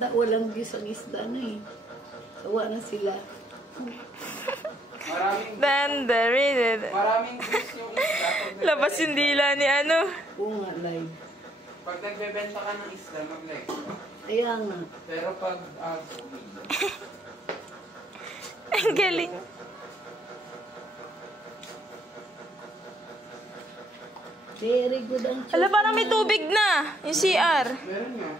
isda. Walang views ang isda na eh. Sawa na sila. Maraming views yung isda. Labas yung dila ni ano. Oo nga, live. Pag nagbebenta ka ng isda, mag-like. Kaya nga. Pero pag Ang galing. Very good ang Ala, parang may tubig na. Yung CR. meron nga.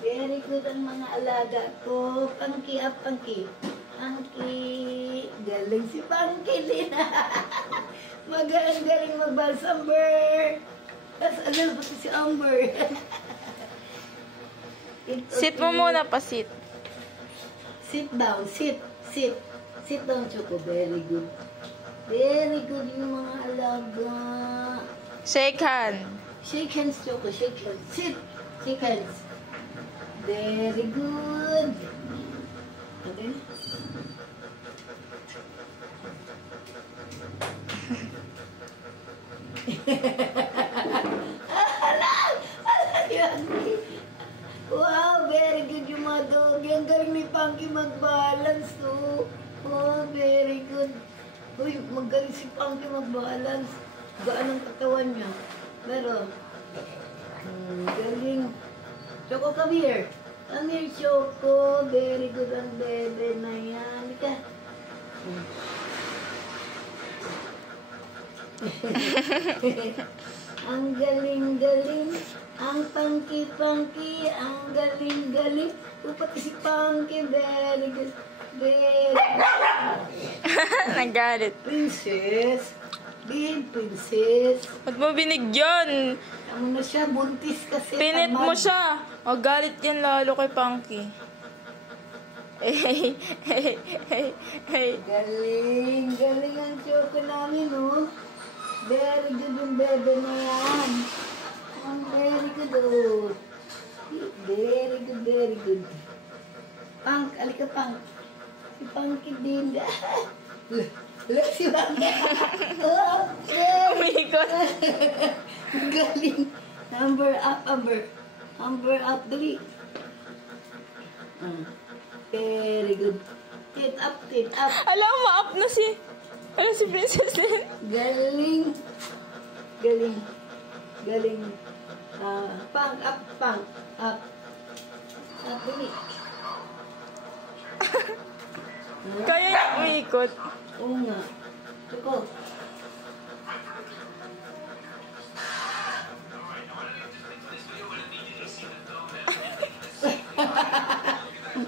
Very good ang mga alaga ko. Pangki up, Pangki. Pangki. Galing si Pangki din. Magaling magbals, Amber. Tapos ano, pati si Amber. Sit mo muna pa, sit. Sit down, sit. Sit down, Choco. Very good. Very good yung mga alaga. Shake hand. Shake hands, Choco. Shake hands. Sit. Shake hands. Very good. Okay. Wow, very good yung mga doggy. Ang galing ni Punky mag-balance, oh. Oh, very good. Uy, magaling si Punky mag-balance. Gaan ang katawan niya. Pero, galing. Choco, come here. Come here, Choco. Very good ang bebe na yan. Halika. Ang galing-galing. Ang Punky-Punky. Ang galing-galing. Pati si Punky. Very good. Very good. Nagalit. Princess. Big princess. Ba't mo binigyan? Ano na siya? Buntis kasi. Pinit tamad. mo siya. Magalit yan lalo kay Punky. Galing. Galing ang Choco namin, oh. Very good yung bebe na yan. Ang very good, oh. Very good, very good. Punk, alika Punk. Si Punky din. Look, si Punky. Oh, Umikot. galing. Amber up, Amber. Amber up, dali. Very good. Tit up, tit up. Alam, ma-up na si... Alam si Princess din. Galing. Galing. Galing. Pang, up, pang, up. Up, dali. Kaya niya umikot. Oo nga. Tuko.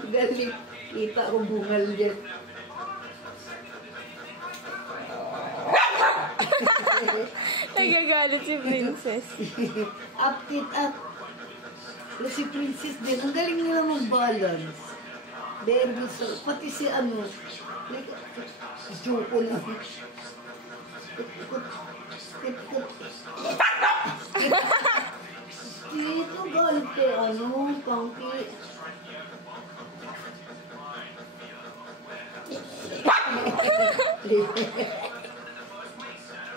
Galing. Kita ko bungal dyan. Nagagalit si Princess. Up, tit up. Si Princess din. Ang galing nila mag-balance. Very good. So, pati si ano. Si Choco lang. Dito galit kay ano, Punky.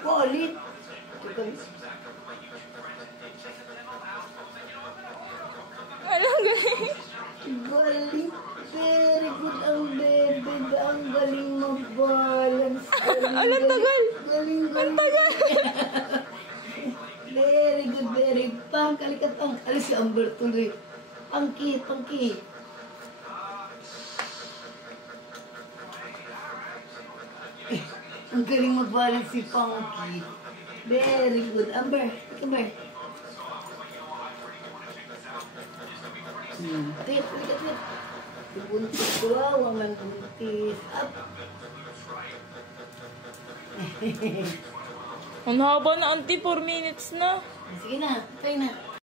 Galit. Anong galing? Galing. Very good ang bebe. Ang galing mag-balance. Alang tagal. Galing, galing. Ang tagal. Very good, very good. Pang, kalikat ang. Alis si Amber tuloy. Punky, Punky. Ang galing mag-balance si Punky. Very good. Amber, Amber. Tit, tit. Buntis ko, wangan buntis. Up. Ang haba na, auntie. 4 minutes na. Sige na, tayo na.